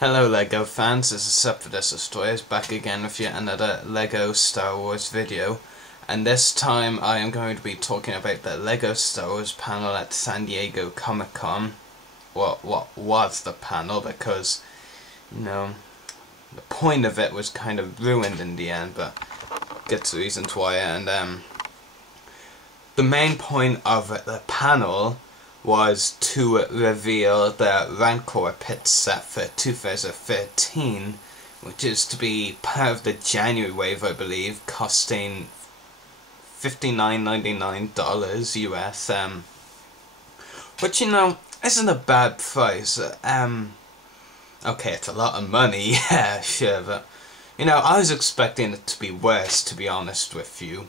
Hello LEGO fans, this is Sup for this Destroyers back again with yet another LEGO Star Wars video, and this time I am going to be talking about the LEGO Star Wars panel at San Diego Comic-Con. What was the panel, because, you know, the point of it was kind of ruined in the end, but get to the reasons why. And the main point of the panel was to reveal the Rancor pit set for 2013, which is to be part of the January wave, I believe, costing $59.99 US, which, you know, isn't a bad price. Okay, it's a lot of money, yeah, sure, but, you know, I was expecting it to be worse, to be honest with you.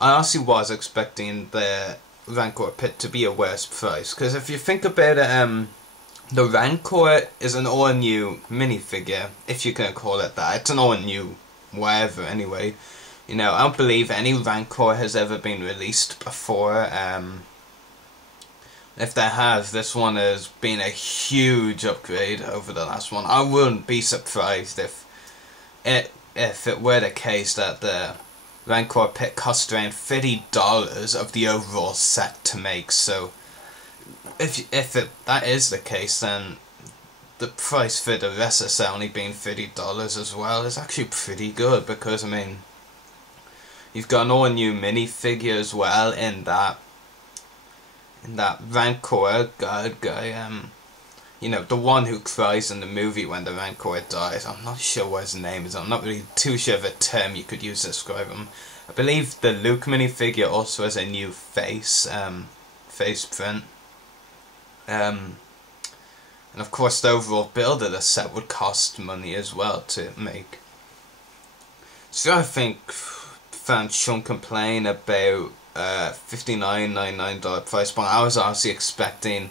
I honestly was expecting the Rancor pit to be a worse price, because if you think about it, the Rancor is an all-new minifigure, if you can call it that. It's an all-new whatever, anyway. You know, I don't believe any Rancor has ever been released before. If there has, this one has been a huge upgrade over the last one. I wouldn't be surprised if it were the case that the Rancor pit cost around $30 of the overall set to make. So if that is the case, then the price for the rest of the set only being $30 as well is actually pretty good, because I mean, you've got an all new minifigure as well in that Rancor guy, you know, the one who cries in the movie when the Rancor dies. I'm not sure what his name is. I'm not really too sure of a term you could use to describe him. I believe the Luke minifigure also has a new face print. And of course the overall build of the set would cost money as well to make. So I think fans shouldn't complain about $59.99 price point. I was honestly expecting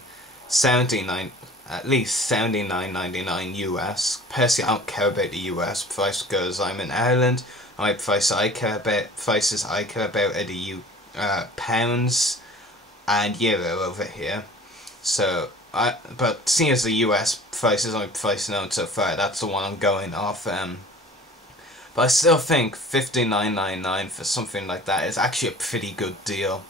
at least $79.99 US. Personally, I don't care about the US price because I'm in Ireland. My prices I care about are the pounds and euro over here. So but seeing as the US price is only priced known so far, that's the one I'm going off. But I still think $59.99 for something like that is actually a pretty good deal.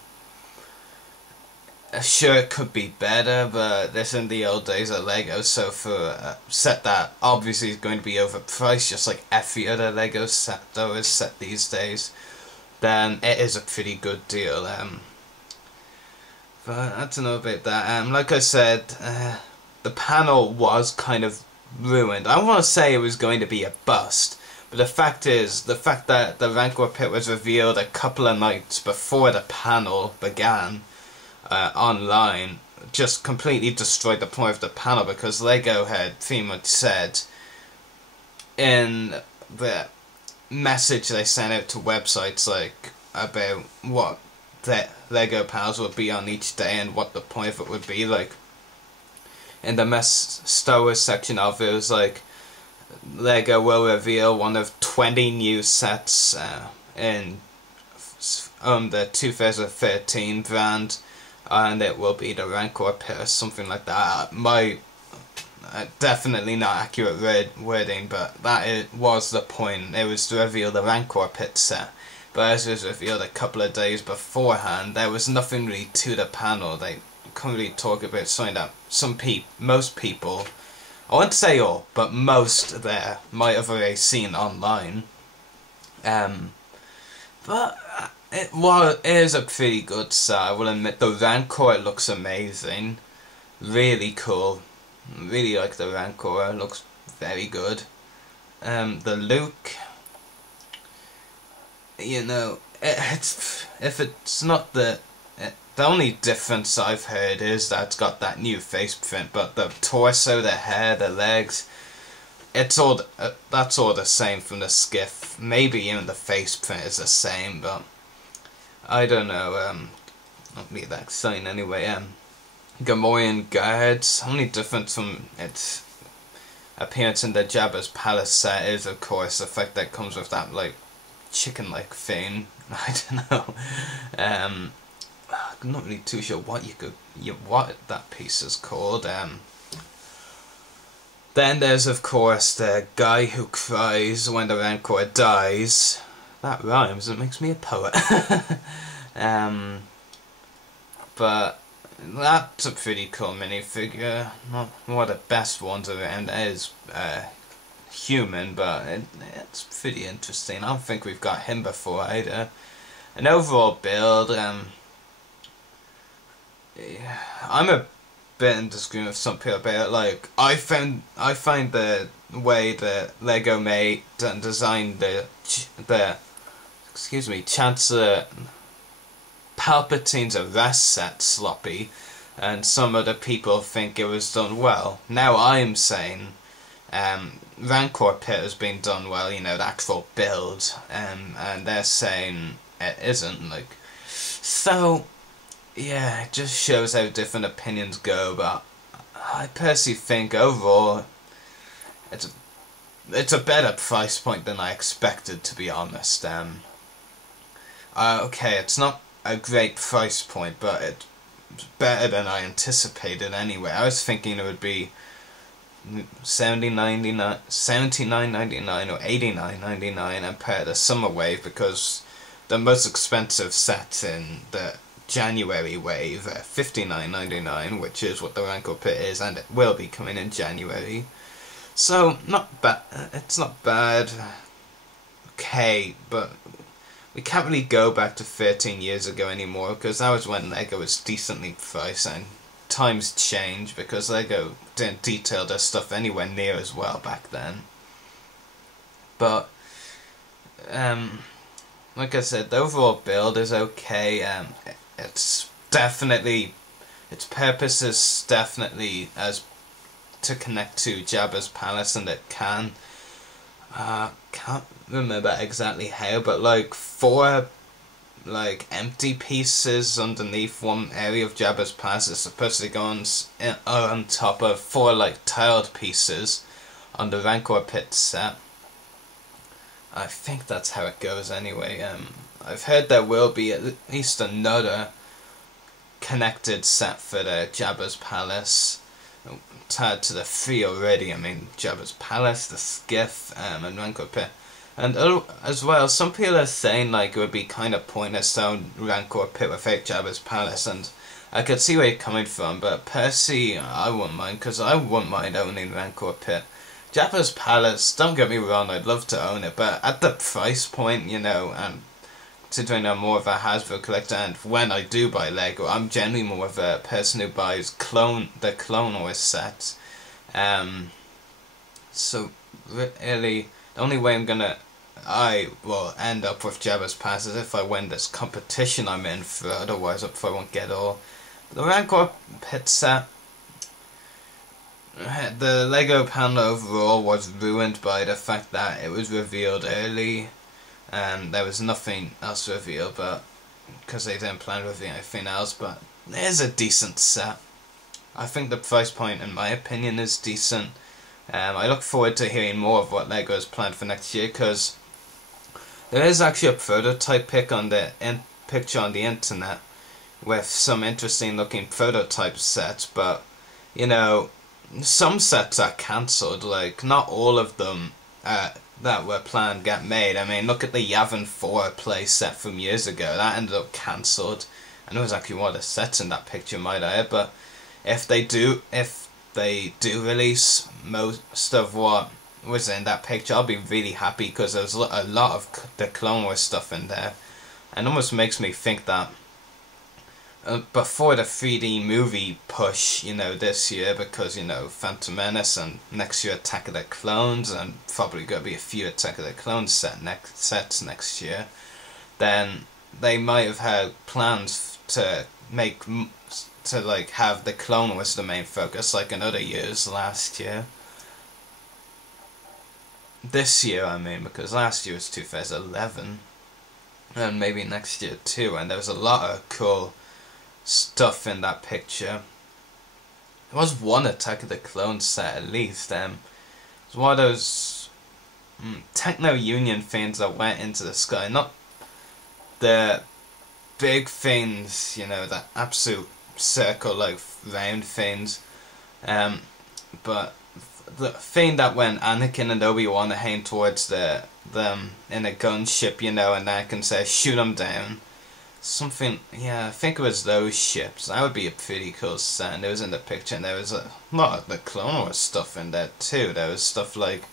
Sure, it could be better, but this in the old days of LEGO, so for a set that obviously is going to be overpriced, just like every other LEGO set though is set these days, then it is a pretty good deal. But I don't know about that. Like I said, the panel was kind of ruined. I want to say it was going to be a bust, but the fact that the Rancor pit was revealed a couple of nights before the panel began, online, just completely destroyed the point of the panel, because LEGO had pretty much said in the message they sent out to websites like about what the LEGO panels would be on each day and what the point of it would be. Like in the Star Wars section of it, was like LEGO will reveal one of 20 new sets in the 2013 brand, and it will be the Rancor pit or something like that. Definitely not accurate wording, but that was the point. It was to reveal the Rancor pit set. But as it was revealed a couple of days beforehand, there was nothing really to the panel. They couldn't really talk about something that most people, I won't say all, but most there might have already seen online. But it is a pretty good set, I will admit. The Rancor looks amazing. Really cool. Really like the Rancor. It looks very good. The Luke, you know, it's not the only difference I've heard is that it's got that new face print, but the torso, the hair, the legs, it's all that's all the same from the skiff. Maybe even the face print is the same, but I don't know. Not really that exciting anyway. Gamorrean guards. Only difference from its appearance in the Jabba's palace set is, of course, the fact that it comes with that like chicken-like thing. I don't know. I'm not really too sure what what that piece is called. Then there's of course the guy who cries when the Rancor dies. That rhymes, it makes me a poet. But that's a pretty cool minifigure. Not one of the best ones around. It is human, but it's pretty interesting. I don't think we've got him before either. An overall build, yeah, I'm a bit in disagreement with some people about it. Like, I find the way that Lego made and designed the Chancellor Palpatine's arrest set sloppy, and some other people think it was done well. Now I'm saying Rancor Pit has been done well, you know, the actual build, and they're saying it isn't. Like, so yeah, it just shows how different opinions go. But I personally think overall it's a better price point than I expected, to be honest. Okay, it's not a great price point, but it's better than I anticipated anyway. I was thinking it would be $79.99 or $89.99 and pair the summer wave, because the most expensive set in the January wave, $59.99, which is what the Rancor Pit is, and it will be coming in January. So not bad. It's not bad. Okay, but we can't really go back to 13 years ago anymore, because that was when Lego was decently priced, and times change because Lego didn't detail their stuff anywhere near as well back then. But like I said, the overall build is okay. It's definitely, its purpose is definitely as to connect to Jabba's palace, and it can. Can't remember exactly how, but like 4 like empty pieces underneath one area of Jabba's palace is supposed to go on top of 4 like tiled pieces on the Rancor Pit set. I think that's how it goes anyway. I've heard there will be at least another connected set for the Jabba's palace, tied to the 3 already. I mean, Jabba's palace, the skiff, and Rancor Pit. And as well, some people are saying like it would be kind of pointless to own Rancor Pit without Jabba's palace, and I could see where you're coming from, but personally, I wouldn't mind, because I wouldn't mind owning Rancor Pit. Jabba's palace, don't get me wrong, I'd love to own it, but at the price point, you know, and considering I'm more of a Hasbro collector, and when I do buy Lego, I'm generally more of a person who buys the Clone Wars sets. So really, the only way I will end up with Jabba's palace is if I win this competition I'm in for, otherwise I won't get all. The Rancor Pit set, the Lego panel overall was ruined by the fact that it was revealed early, and there was nothing else revealed, but because they didn't plan to reveal anything else. But it is a decent set. I think the price point, in my opinion, is decent. I look forward to hearing more of what Lego has planned for next year, because there is actually a prototype picture on the internet with some interesting looking prototype sets, but you know, some sets are cancelled. Like, not all of them that were planned get made. I mean, look at the Yavin 4 play set from years ago. That ended up cancelled. I know it was actually one of the sets in that picture, might I add, but if they do release most of what was in that picture, I'll be really happy, because there's a lot of the Clone Wars stuff in there, and almost makes me think that before the 3D movie push, you know, this year, because, you know, Phantom Menace and next year Attack of the Clones, and probably going to be a few Attack of the Clones sets next year, then they might have had plans to like have the Clone Wars the main focus, like in other years last year. This year, I mean, because last year was 2011, and maybe next year too, and there was a lot of cool stuff in that picture. There was one Attack of the Clones set at least. It was one of those Techno Union things that went into the sky, not the big things, you know, the absolute circle like round things, but the thing that when Anakin and Obi-Wan are heading towards them in a gunship, you know, and Anakin says, shoot them down. Something, yeah, I think it was those ships. That would be a pretty cool set. It was in the picture, and there was a lot of the Clone Wars stuff in there too. There was stuff like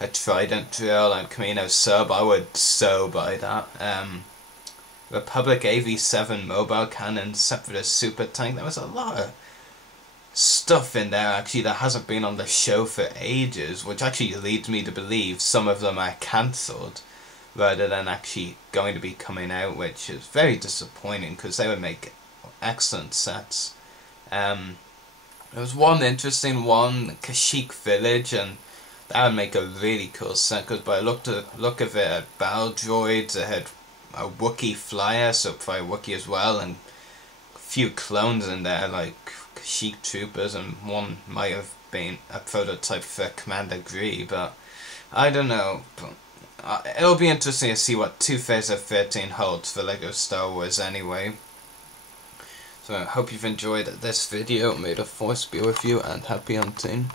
a Trident drill and Camino sub. I would so buy that. Republic AV7 mobile cannon, Separatist super tank. There was a lot of stuff in there actually that hasn't been on the show for ages, which actually leads me to believe some of them are cancelled rather than actually going to be coming out, which is very disappointing because they would make excellent sets. There was one interesting one, Kashyyyk Village, and that would make a really cool set because by the look of it, it had battle droids, it had a Wookiee flyer, so probably Wookiee as well, and a few clones in there like Kashyyyk troopers, and one might have been a prototype for Commander Gree, but I don't know. But it'll be interesting to see what 2013 holds for LEGO Star Wars anyway. So I hope you've enjoyed this video. May the Force be with you, and happy hunting.